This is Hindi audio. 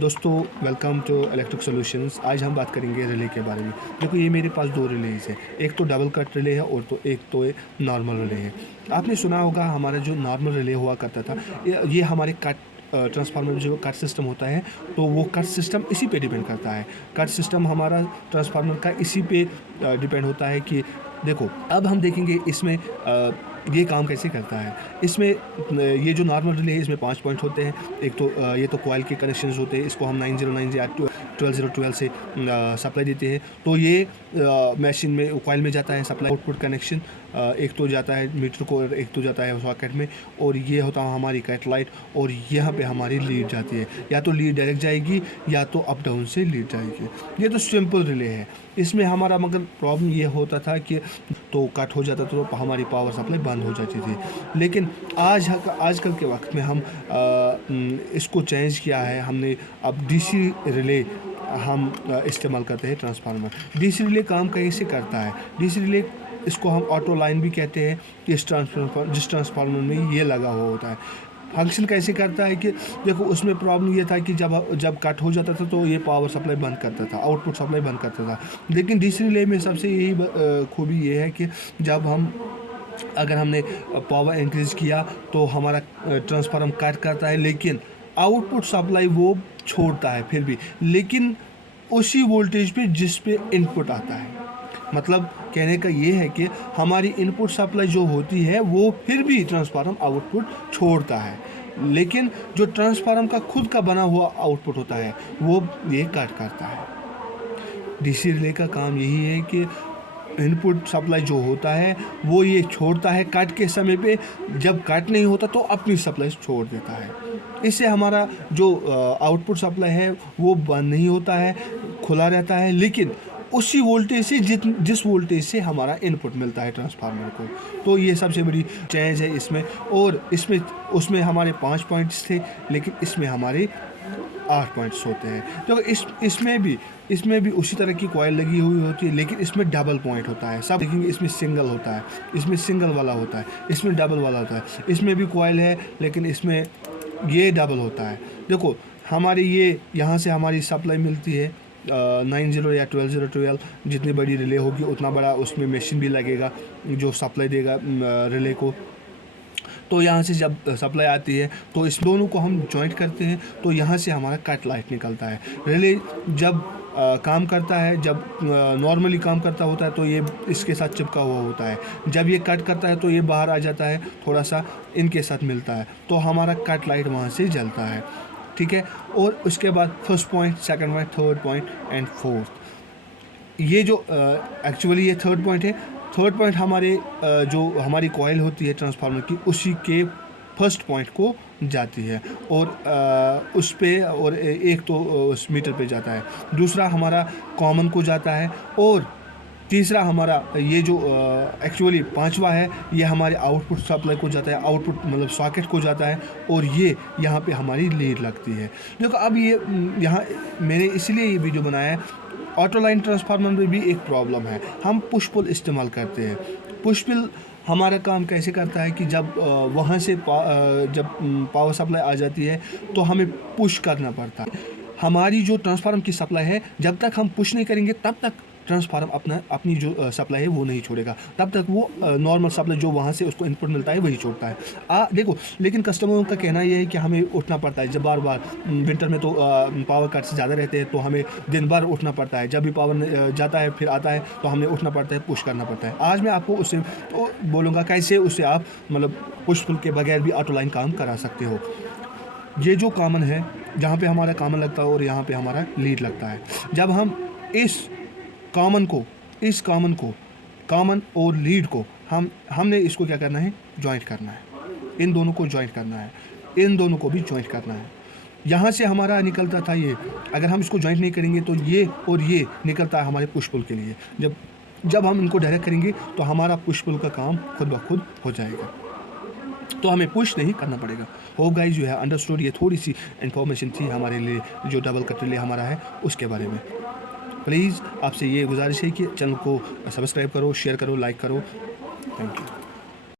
दोस्तों, वेलकम टू इलेक्ट्रिक सॉल्यूशंस। आज हम बात करेंगे रिले के बारे में। देखो, ये मेरे पास दो रिलेज है, एक तो डबल कट रिले है और एक नॉर्मल रिले है। आपने सुना होगा हमारा जो नॉर्मल रिले हुआ करता था, ये हमारे कट ट्रांसफार्मर जो कट सिस्टम होता है, तो वो कट सिस्टम इसी पे डिपेंड करता है। कट सिस्टम हमारा ट्रांसफार्मर का इसी पे डिपेंड होता है कि देखो, अब हम देखेंगे इसमें ये काम कैसे करता है। इसमें ये जो नॉर्मल रिले है, इसमें 5 पॉइंट होते हैं। एक तो ये तो कॉइल के कनेक्शंस होते हैं, इसको हम 9090 या 12012 से सप्लाई देते हैं। तो ये मशीन में कॉइल में जाता है सप्लाई आउटपुट कनेक्शन। एक तो जाता है मीटर को और एक तो जाता है सॉकेट में, और ये होता है हमारी कट लाइट, और यहाँ पे हमारी लीड जाती है। या तो लीड डायरेक्ट जाएगी या तो अप डाउन से लीड जाएगी। ये तो सिंपल रिले है। इसमें हमारा मगर प्रॉब्लम ये होता था कि तो कट हो जाता तो हमारी पावर सप्लाई बंद हो जाती थी। लेकिन आजकल के वक्त में हम इसको चेंज किया है। हमने अब डीसी रिले हम इस्तेमाल करते हैं ट्रांसफार्मर। डीसी रिले काम कैसे करता है? डीसी रिले, इसको हम ऑटो लाइन भी कहते हैं। जिस ट्रांसफार्मर में ये लगा हुआ होता है, फंक्शन कैसे करता है कि देखो, उसमें प्रॉब्लम ये था कि जब कट हो जाता था तो ये पावर सप्लाई बंद करता था, आउटपुट सप्लाई बंद करता था। लेकिन डीसी रिले में सबसे यही खूबी ये है कि अगर हमने पावर इंक्रीज़ किया तो हमारा ट्रांसफार्मर कट करता है, लेकिन आउटपुट सप्लाई वो छोड़ता है फिर भी, लेकिन उसी वोल्टेज पे जिस पे इनपुट आता है। मतलब कहने का ये है कि हमारी इनपुट सप्लाई जो होती है वो फिर भी ट्रांसफार्मर आउटपुट छोड़ता है, लेकिन जो ट्रांसफार्मर का खुद का बना हुआ आउटपुट होता है वो ये कट करता है। डीसी रिले का काम यही है कि इनपुट सप्लाई जो होता है वो ये छोड़ता है कट के समय पे, जब कट नहीं होता तो अपनी सप्लाई छोड़ देता है। इससे हमारा जो आउटपुट सप्लाई है वो बंद नहीं होता है, खुला रहता है, लेकिन उसी वोल्टेज से जिस वोल्टेज से हमारा इनपुट मिलता है ट्रांसफार्मर को। तो ये सबसे बड़ी चेंज है इसमें। और उसमें हमारे 5 पॉइंट्स थे, लेकिन इसमें हमारे 8 पॉइंट्स होते हैं। तो इसमें भी उसी तरह की कॉइल लगी हुई होती है, लेकिन इसमें डबल पॉइंट होता है। सब देखेंगे इसमें सिंगल होता है, इसमें सिंगल वाला होता है, इसमें डबल वाला होता है। इसमें भी कॉइल है, लेकिन इसमें ये डबल होता है। देखो, हमारी ये यहाँ से हमारी सप्लाई मिलती है 90 या 12 जितनी बड़ी रिले होगी उतना बड़ा उसमें मशीन भी लगेगा जो सप्लाई देगा रिले को। तो यहाँ से जब सप्लाई आती है तो इस दोनों को हम जॉइंट करते हैं, तो यहाँ से हमारा कट लाइट निकलता है। रिले जब काम करता है, जब नॉर्मली काम करता होता है तो ये इसके साथ चिपका हुआ होता है। जब ये कट करता है तो ये बाहर आ जाता है, थोड़ा सा इनके साथ मिलता है, तो हमारा कट लाइट वहाँ से जलता है। ठीक है। और उसके बाद first point, second point, third point and fourth. ये जो एक्चुअली ये थर्ड पॉइंट है। थर्ड पॉइंट हमारे जो हमारी कॉइल होती है ट्रांसफार्मर की, उसी के फर्स्ट पॉइंट को जाती है, और उस पे और एक तो उस मीटर पे जाता है। दूसरा हमारा कॉमन को जाता है, और तीसरा हमारा ये जो एक्चुअली पांचवा है, ये हमारे आउटपुट सप्लाई को जाता है, आउटपुट मतलब सॉकेट को जाता है, और ये यहाँ पे हमारी लीड लगती है। देखो, अब ये यहाँ मैंने इसलिए ये वीडियो बनाया है। ऑटो लाइन ट्रांसफार्मर में भी एक प्रॉब्लम है, हम पुश पुल इस्तेमाल करते हैं। पुश पुल हमारा काम कैसे करता है कि जब वहाँ से जब पावर सप्लाई आ जाती है तो हमें पुश करना पड़ता है। हमारी जो ट्रांसफार्मर की सप्लाई है, जब तक हम पुश नहीं करेंगे तब तक ट्रांसफार्मर अपनी जो सप्लाई है वो नहीं छोड़ेगा, तब तक वो नॉर्मल सप्लाई जो वहाँ से उसको इनपुट मिलता है वही छोड़ता है। देखो, लेकिन कस्टमरों का कहना ये है कि हमें उठना पड़ता है। जब बार बार विंटर में तो पावर कट्स ज़्यादा रहते हैं, तो हमें दिन भर उठना पड़ता है। जब भी पावर जाता है फिर आता है तो हमें उठना पड़ता है, पुश करना पड़ता है। आज मैं आपको उससे तो बोलूँगा कैसे उससे आप मतलब पुश पुल के बगैर भी ऑटो लाइन काम करा सकते हो। ये जो कॉमन है, जहाँ पे हमारा कॉमन लगता है और यहाँ पे हमारा लीड लगता है, जब हम इस कॉमन और लीड को हमने इसको क्या करना है, जॉइंट करना है। इन दोनों को जॉइंट करना है, इन दोनों को भी जॉइंट करना है। यहाँ से हमारा निकलता था ये, अगर हम इसको जॉइंट नहीं करेंगे तो ये और ये निकलता है हमारे पुश पुल के लिए। जब हम इनको डायरेक्ट करेंगे तो हमारा पुश पुल का काम खुद ब खुद हो जाएगा, तो हमें पुश नहीं करना पड़ेगा। Hope guys you have understood. ये थोड़ी सी इन्फॉर्मेशन थी हमारे लिए जो डबल कट रिले हमारा है उसके बारे में। प्लीज़ आपसे ये गुजारिश है कि चैनल को सब्सक्राइब करो, शेयर करो, लाइक करो। Thank you.